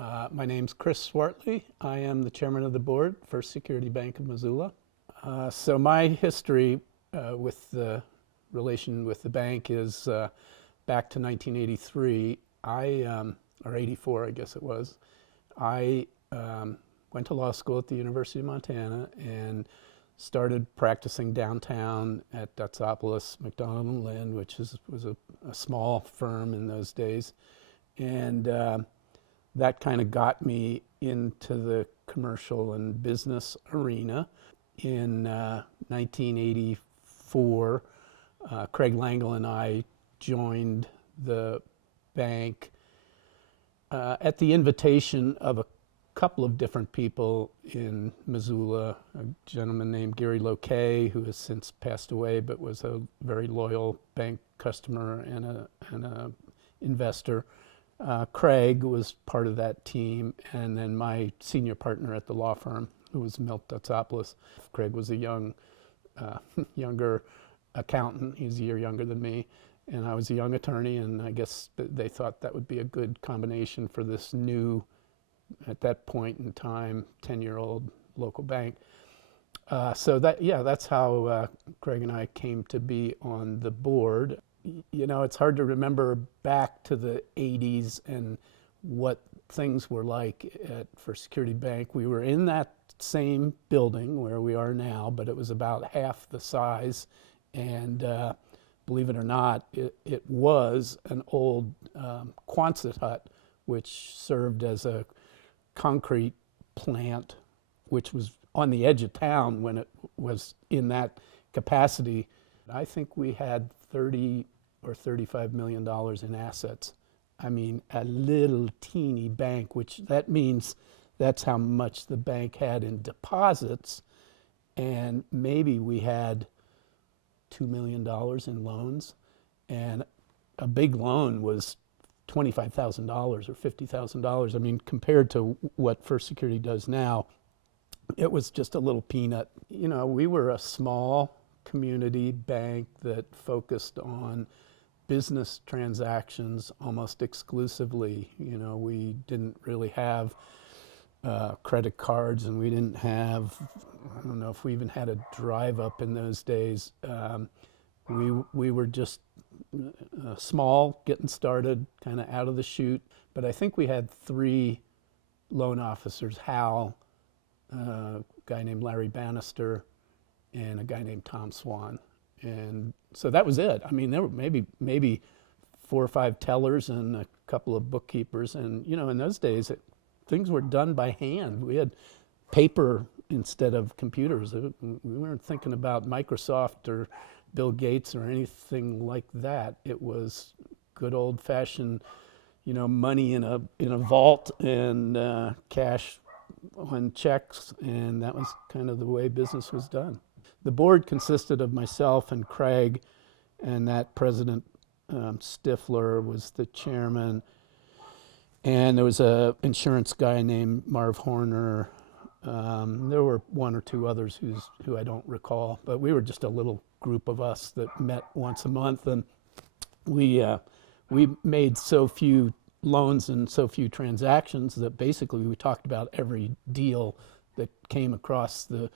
My name's Chris Swartley. I am the chairman of the board for Security Bank of Missoula. So my history with the relation with the bank is back to 1983. Or 84, I guess it was. I went to law school at the University of Montana and started practicing downtown at Dotsopolis, McDonald and Lynn, which was a small firm in those days. And that kind of got me into the commercial and business arena. In 1984, Craig Langle and I joined the bank at the invitation of a couple of different people in Missoula, a gentleman named Gary Lokay, who has since passed away but was a very loyal bank customer and a investor. Craig was part of that team, and then my senior partner at the law firm, who was Milt Dotsopolis. Craig was a younger accountant. He's a year younger than me, and I was a young attorney, and I guess they thought that would be a good combination for this new, at that point in time, 10-year-old local bank. So that's how Craig and I came to be on the board. You know, it's hard to remember back to the 80s and what things were like at First Security Bank. We were in that same building where we are now, but it was about half the size. And believe it or not, it was an old Quonset hut, which served as a concrete plant, which was on the edge of town when it was in that capacity. I think we had $30 or $35 million in assets. I mean, a little teeny bank, which that means that's how much the bank had in deposits, and maybe we had $2 million in loans, and a big loan was $25,000 or $50,000. I mean, compared to what First Security does now, it was just a little peanut. You know, we were a small community bank that focused on business transactions almost exclusively. You know, we didn't really have credit cards, and we didn't have, I don't know if we even had a drive up in those days. We were just small, getting started, kind of out of the chute. But I think we had 3 loan officers: Hal, a guy named Larry Bannister, and a guy named Tom Swan. And so that was it. I mean, there were maybe 4 or 5 tellers and a couple of bookkeepers. And, you know, in those days, things were done by hand. We had paper instead of computers. We weren't thinking about Microsoft or Bill Gates or anything like that. It was good old-fashioned, you know, money in a vault and cash on checks, and that was kind of the way business was done. The board consisted of myself and Craig, and that President Stifler was the chairman, and there was an insurance guy named Marv Horner. There were 1 or 2 others who I don't recall, but we were just a little group of us that met once a month, and we made so few loans and so few transactions that basically we talked about every deal that came across the.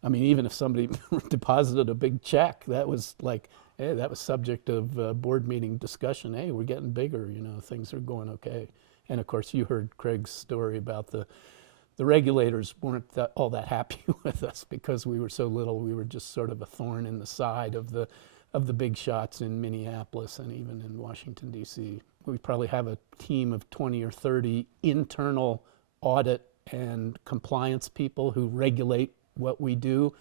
I mean, even if somebody deposited a big check, that was like, hey, that was subject of board meeting discussion. Hey, we're getting bigger, you know, things are going okay. And of course, you heard Craig's story about the regulators weren't all that happy with us because we were so little. We were just sort of a thorn in the side of the big shots in Minneapolis and even in Washington, D.C. We probably have a team of 20 or 30 internal audit and compliance people who regulate what we do.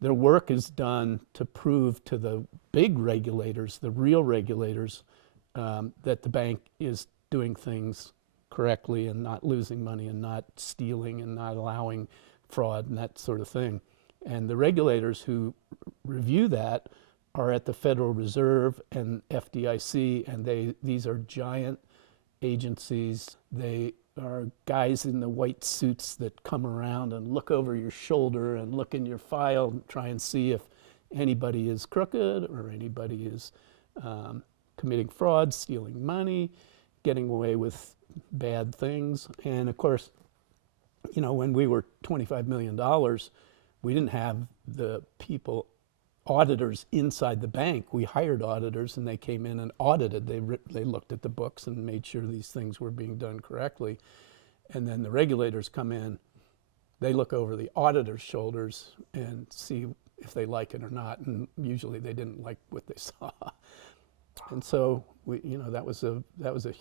Their work is done to prove to the big regulators, the real regulators, that the bank is doing things correctly and not losing money and not stealing and not allowing fraud and that sort of thing. And the regulators who review that are at the Federal Reserve and FDIC, and these are giant agencies. They are guys in the white suits that come around and look over your shoulder and look in your file and try and see if anybody is crooked or anybody is committing fraud, stealing money, getting away with bad things. And of course, when we were $25 million, we didn't have the auditors inside the bank. We hired auditors, and they came in and audited. They looked at the books and made sure these things were being done correctly. And then the regulators come in, they look over the auditor's shoulders and see if they like it or not. And usually they didn't like what they saw. And so that was a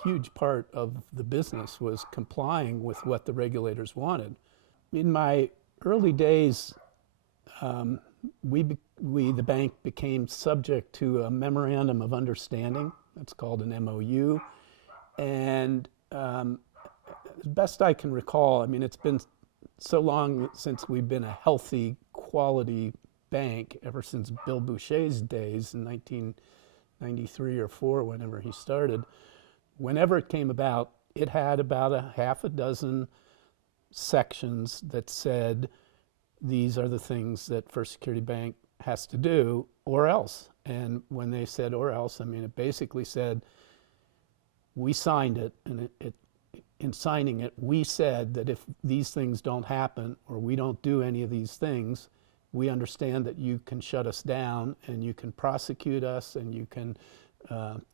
huge part of the business, was complying with what the regulators wanted. In my early days, the bank became subject to a memorandum of understanding. That's called an MOU. And as best I can recall, it's been so long since we've been a healthy, quality bank, ever since Bill Boucher's days in 1993 or 4, whenever he started. Whenever it came about, it had about a half a dozen sections that said, these are the things that First Security Bank has to do, or else. And when they said or else, it basically said, we signed it, and in signing it, we said that if these things don't happen, or we don't do any of these things, we understand that you can shut us down, and you can prosecute us, and you can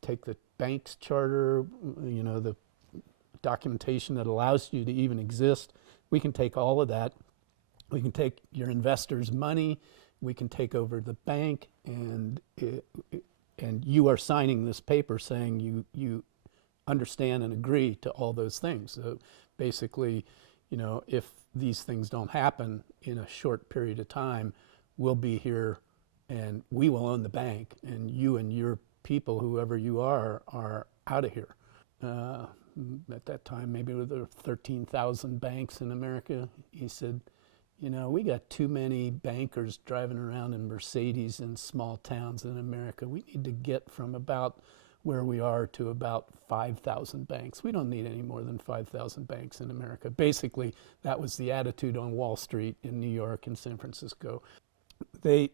take the bank's charter, the documentation that allows you to even exist. We can take all of that. We can take your investors' money. We can take over the bank, and you are signing this paper saying you understand and agree to all those things. So basically, if these things don't happen in a short period of time, we'll be here and we will own the bank, and you and your people, whoever you are out of here. At that time, maybe there were 13,000 banks in America. He said, we got too many bankers driving around in Mercedes in small towns in America. We need to get from about where we are to about 5,000 banks. We don't need any more than 5,000 banks in America. Basically, that was the attitude on Wall Street in New York and San Francisco. They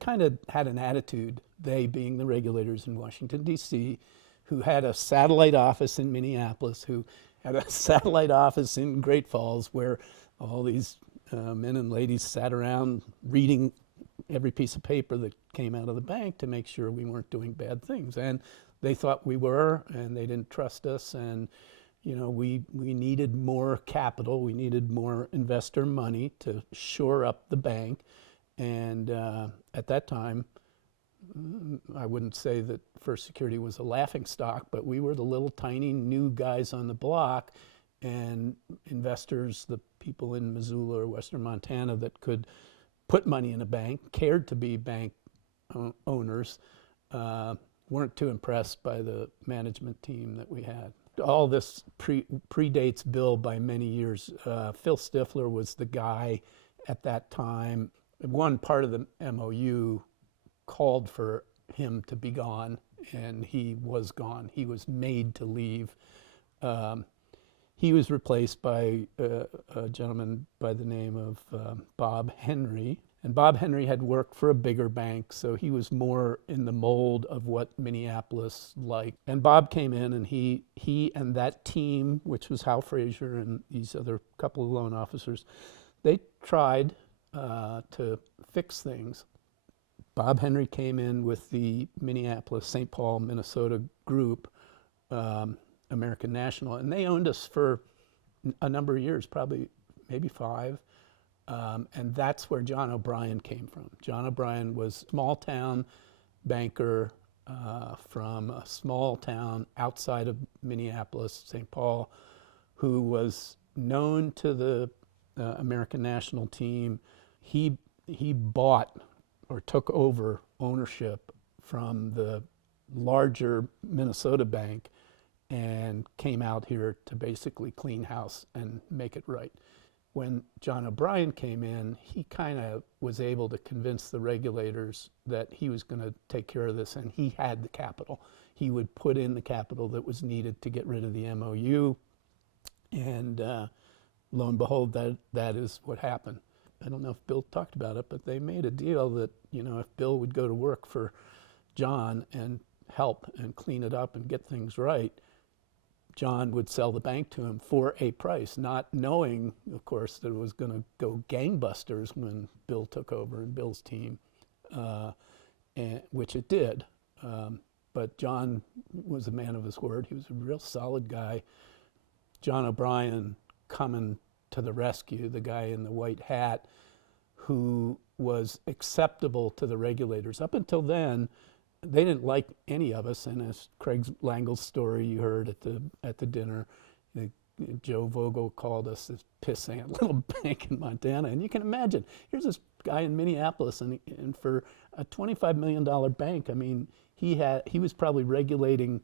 kind of had an attitude, they being the regulators in Washington, D.C., who had a satellite office in Minneapolis, who had a satellite office in Great Falls, where all these men and ladies sat around reading every piece of paper that came out of the bank to make sure we weren't doing bad things. And they thought we were, and they didn't trust us. And we needed more capital. We needed more investor money to shore up the bank. And at that time, I wouldn't say that First Security was a laughing stock, but we were the little tiny new guys on the block, and investors, the people in Missoula or Western Montana that could put money in a bank, cared to be bank owners, weren't too impressed by the management team that we had. All this predates Bill by many years. Phil Stifler was the guy at that time. One part of the MOU called for him to be gone, and he was gone. He was made to leave. He was replaced by a gentleman by the name of Bob Henry. And Bob Henry had worked for a bigger bank, so he was more in the mold of what Minneapolis liked. And Bob came in, and he and that team, which was Hal Frazier and these other couple of loan officers, they tried to fix things. Bob Henry came in with the Minneapolis, St. Paul, Minnesota group, American National, and they owned us for a number of years, probably maybe 5. And that's where John O'Brien came from. John O'Brien was a small town banker from a small town outside of Minneapolis, St. Paul, who was known to the American National team. He bought or took over ownership from the larger Minnesota bank and came out here to basically clean house and make it right. When John O'Brien came in, he kind of was able to convince the regulators that he was going to take care of this, and he had the capital. He would put in the capital that was needed to get rid of the MOU, and lo and behold, that is what happened. I don't know if Bill talked about it, but they made a deal that, if Bill would go to work for John and help and clean it up and get things right, John would sell the bank to him for a price, not knowing, of course, that it was going to go gangbusters when Bill took over and Bill's team, which it did. But John was a man of his word. He was a real solid guy. John O'Brien coming to the rescue, the guy in the white hat who was acceptable to the regulators. Up until then, they didn't like any of us, and as Craig Langle's story you heard at the dinner, Joe Vogel called us this pissant little bank in Montana. And you can imagine, here's this guy in Minneapolis, and for a $25 million bank, I mean, he was probably regulating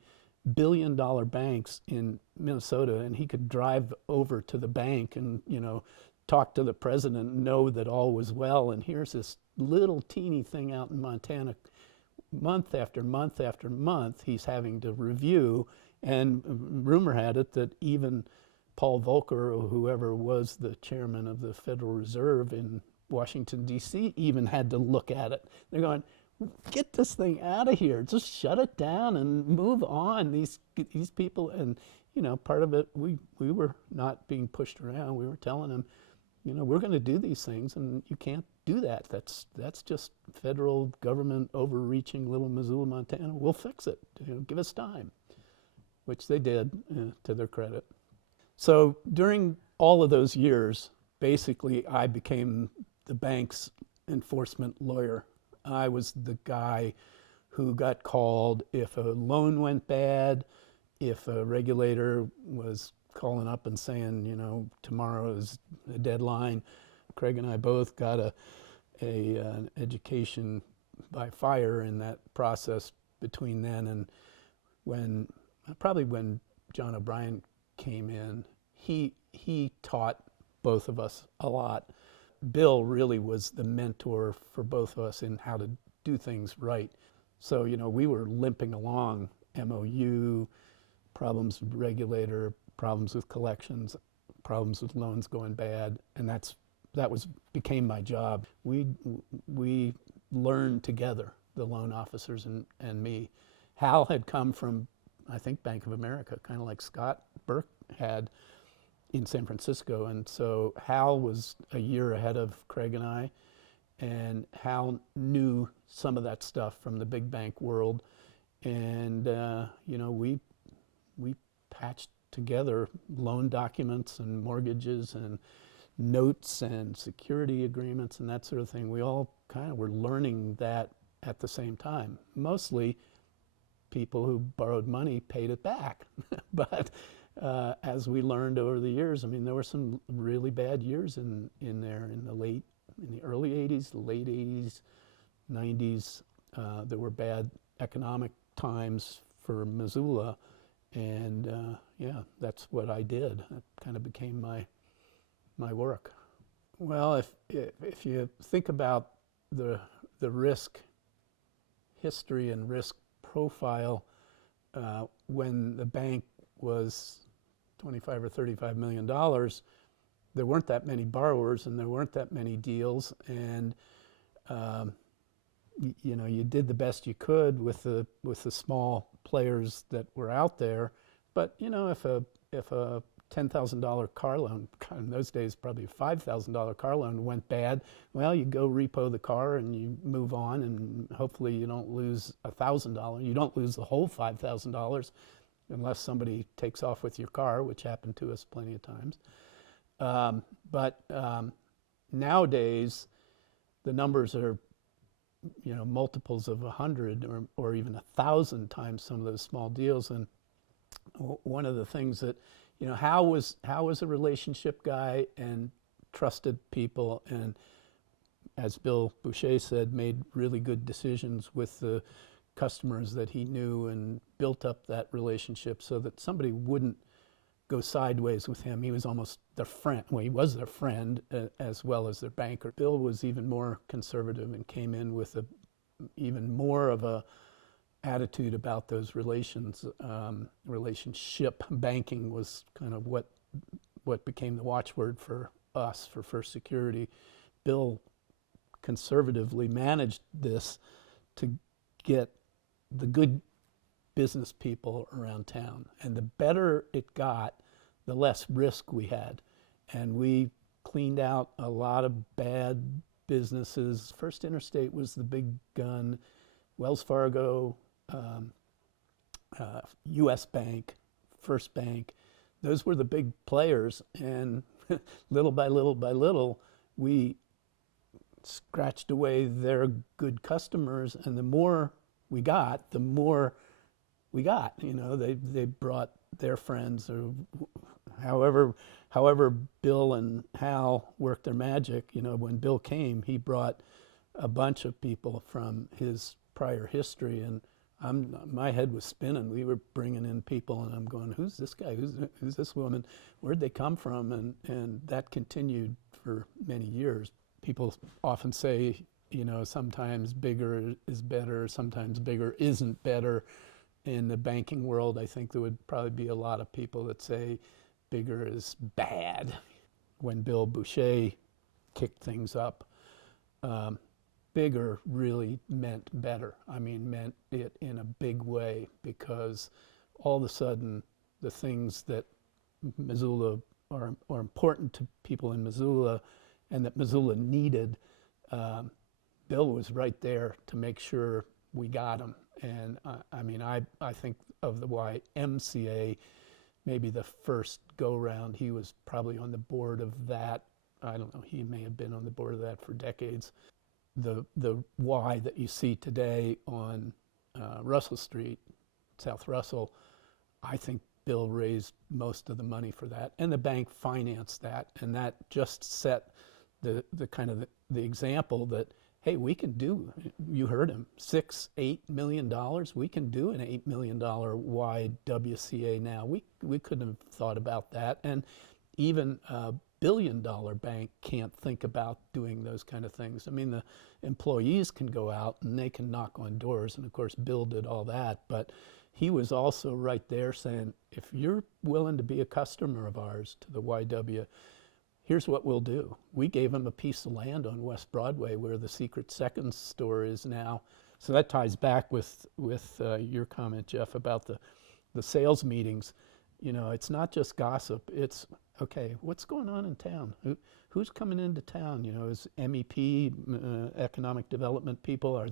billion-dollar banks in Minnesota, and he could drive over to the bank and, talk to the president and know that all was well. And here's this little teeny thing out in Montana, month after month after month, he's having to review. And rumor had it that even Paul Volcker, or whoever was the chairman of the Federal Reserve in Washington, D.C., even had to look at it. They're going, get this thing out of here. Just shut it down and move on. These people, and, part of it, we were not being pushed around. We were telling them, we're going to do these things, and you can't do that. That's just federal government overreaching little Missoula, Montana. We'll fix it. Give us time, which they did, to their credit. So during all of those years, basically, I became the bank's enforcement lawyer. I was the guy who got called if a loan went bad, if a regulator was calling up and saying, tomorrow is a deadline. Craig and I both got an education by fire in that process between then and when John O'Brien came in. He taught both of us a lot. Bill really was the mentor for both of us in how to do things right. So, we were limping along, MOU, problems with regulator, problems with collections, problems with loans going bad, and that became my job. We learned together, the loan officers and me. Hal had come from, I think, Bank of America, kind of like Scott Burke had in San Francisco, and so Hal was a year ahead of Craig and I, and Hal knew some of that stuff from the big bank world, and we patched together loan documents and mortgages and notes and security agreements and that sort of thing. We all kind of were learning that at the same time. Mostly people who borrowed money paid it back. But as we learned over the years, I mean, there were some really bad years in there in the early 80s, the late 80s, 90s. There were bad economic times for Missoula. And that's what I did. That kind of became my work. Well, if you think about the risk history and risk profile, when the bank was $25 or $35 million, there weren't that many borrowers and there weren't that many deals, and you did the best you could with the small players that were out there. But if a $10,000 car loan, in those days probably a $5,000 car loan, went bad, well, you go repo the car and you move on, and hopefully you don't lose $1,000. You don't lose the whole $5,000 unless somebody takes off with your car, which happened to us plenty of times. But nowadays, the numbers are multiples of 100 or even 1,000 times some of those small deals. And one of the things that, Hal was a relationship guy and trusted people, and as Bill Boucher said, made really good decisions with the customers that he knew and built up that relationship so that somebody wouldn't go sideways with him. He was almost their friend. Well, he was their friend as well as their banker. Bill was even more conservative and came in with even more of a attitude about those relations. Relationship banking was kind of what became the watchword for us, for First Security. Bill conservatively managed this to get the good business people around town. And the better it got, the less risk we had. And we cleaned out a lot of bad businesses. First Interstate was the big gun, Wells Fargo, U.S. Bank, First Bank. Those were the big players, and little by little by little, we scratched away their good customers, and the more we got, the more we got. You know, they brought their friends, or however Bill and Hal worked their magic. You know, when Bill came, he brought a bunch of people from his prior history, and my head was spinning. We were bringing in people, and I'm going, who's this guy? Who's this woman? Where'd they come from? And that continued for many years. People often say, you know, sometimes bigger is better, sometimes bigger isn't better. In the banking world, I think there would probably be a lot of people that say bigger is bad. When Bill Boucher kicked things up, bigger really meant better. I mean, meant it in a big way, because all of a sudden the things that Missoula are important to people in Missoula and that Missoula needed, Bill was right there to make sure we got them. And I mean, I think of the YMCA, maybe the first go-round, he was probably on the board of that. I don't know, he may have been on the board of that for decades. The Y that you see today on Russell Street, South Russell, I think Bill raised most of the money for that, and the bank financed that, and that just set the kind of the example that, hey, we can do, you heard him, $6-8 million, we can do an $8 million YWCA now. We couldn't have thought about that, and even billion-dollar bank can't think about doing those kind of things. I mean, the employees can go out and they can knock on doors, and of course Bill did all that, but he was also right there saying, if you're willing to be a customer of ours to the YW, here's what we'll do. We gave him a piece of land on West Broadway where the Secret Seconds store is now. So that ties back with your comment, Jeff, about the sales meetings. You know, it's not just gossip, it's, okay, what's going on in town? Who's coming into town? You know, is MEP, economic development people,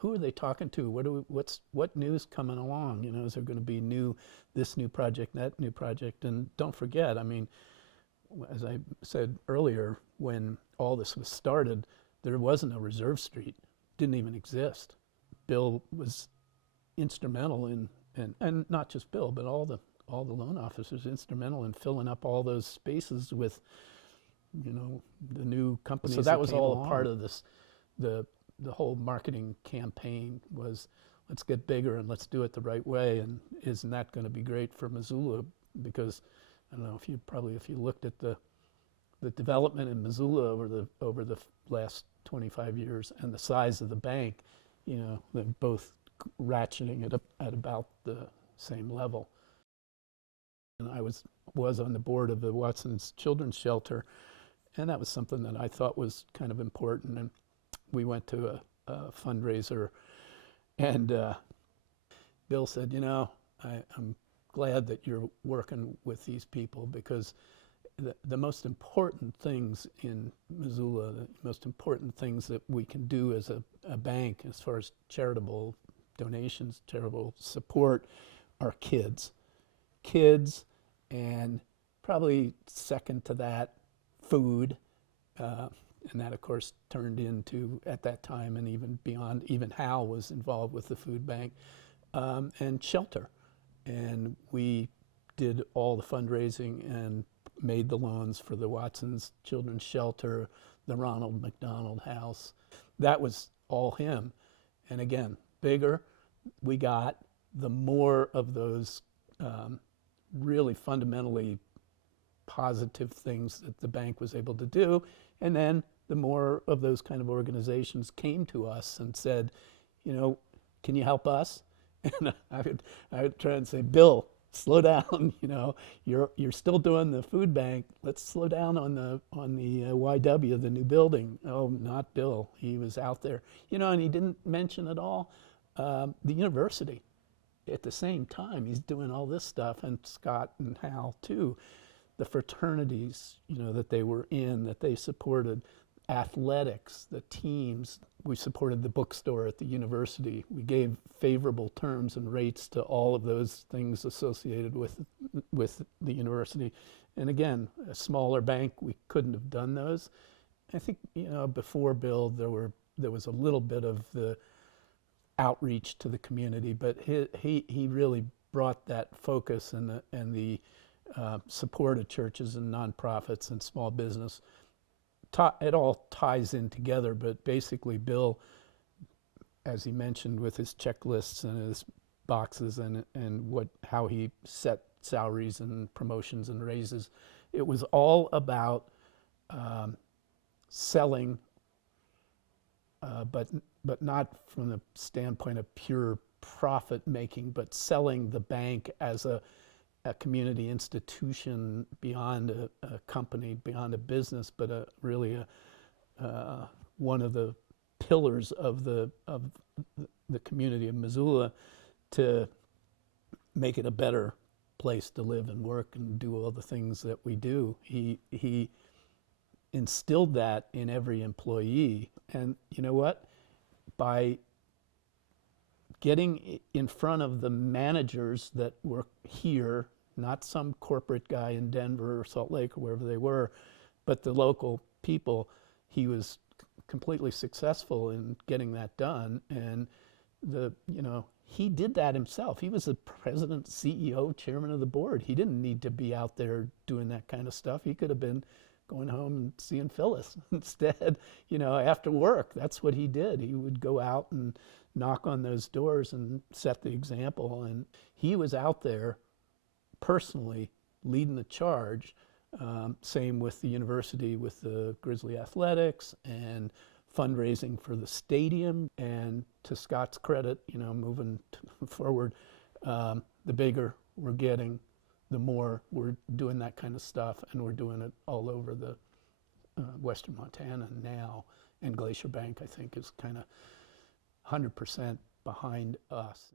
who are they talking to? What news coming along? You know, is there going to be this new project, that new project? And don't forget, I mean, as I said earlier, when all this was started, there wasn't a Reserve Street, didn't even exist. Bill was instrumental in, and not just Bill, but all the loan officers instrumental in filling up all those spaces with, you know, the new companies. So that was all a part of this. The whole marketing campaign was, let's get bigger and let's do it the right way. And isn't that going to be great for Missoula? Because I don't know if you looked at the development in Missoula over the last 25 years and the size of the bank, you know, they're both ratcheting it up at about the same level. And I was on the board of the Watson's Children's Shelter, and that was something that I thought was kind of important. And we went to a fundraiser, and Bill said, you know, I'm glad that you're working with these people, because the most important things in Missoula, the most important things that we can do as a bank as far as charitable donations, charitable support, are kids. Kids, and probably second to that, food, and that of course turned into, at that time and even beyond, even Hal was involved with the food bank, and shelter. And we did all the fundraising and made the loans for the Watson's Children's Shelter, the Ronald McDonald House. That was all him. And again, bigger we got, the more of those really fundamentally positive things that the bank was able to do. And then the more of those kind of organizations came to us and said, you know, can you help us? And I would try and say, Bill, slow down. You know, you're still doing the food bank. Let's slow down on the YW, the new building. Oh, not Bill. He was out there. You know, and he didn't mention at all the university. at the same time, he's doing all this stuff, and Scott and Hal too, the fraternities, that they were in, that they supported, athletics, the teams. We supported the bookstore at the university. We gave favorable terms and rates to all of those things associated with the university. And again, a smaller bank, we couldn't have done those. I think, before Bill, there was a little bit of the outreach to the community, but he really brought that focus and the support of churches and nonprofits and small business. It all ties in together, but basically Bill, as he mentioned with his checklists and his boxes and how he set salaries and promotions and raises, it was all about selling, but not from the standpoint of pure profit making, but selling the bank as a community institution beyond a company, beyond a business, but really one of the pillars of the community of Missoula, to make it a better place to live and work and do all the things that we do. He instilled that in every employee, and you know what? By getting in front of the managers that were here, not some corporate guy in Denver or Salt Lake or wherever they were, but the local people, he was completely successful in getting that done. And he did that himself. He was the president, CEO, chairman of the board. He didn't need to be out there doing that kind of stuff. He could have been going home and seeing Phyllis instead, after work. That's what he did. He would go out and knock on those doors and set the example. And he was out there personally leading the charge. Same with the university, with the Grizzly Athletics and fundraising for the stadium. And to Scott's credit, moving forward, the bigger we're getting, the more we're doing that kind of stuff, and we're doing it all over the Western Montana now. And Glacier Bank, I think, is kind of 100% behind us.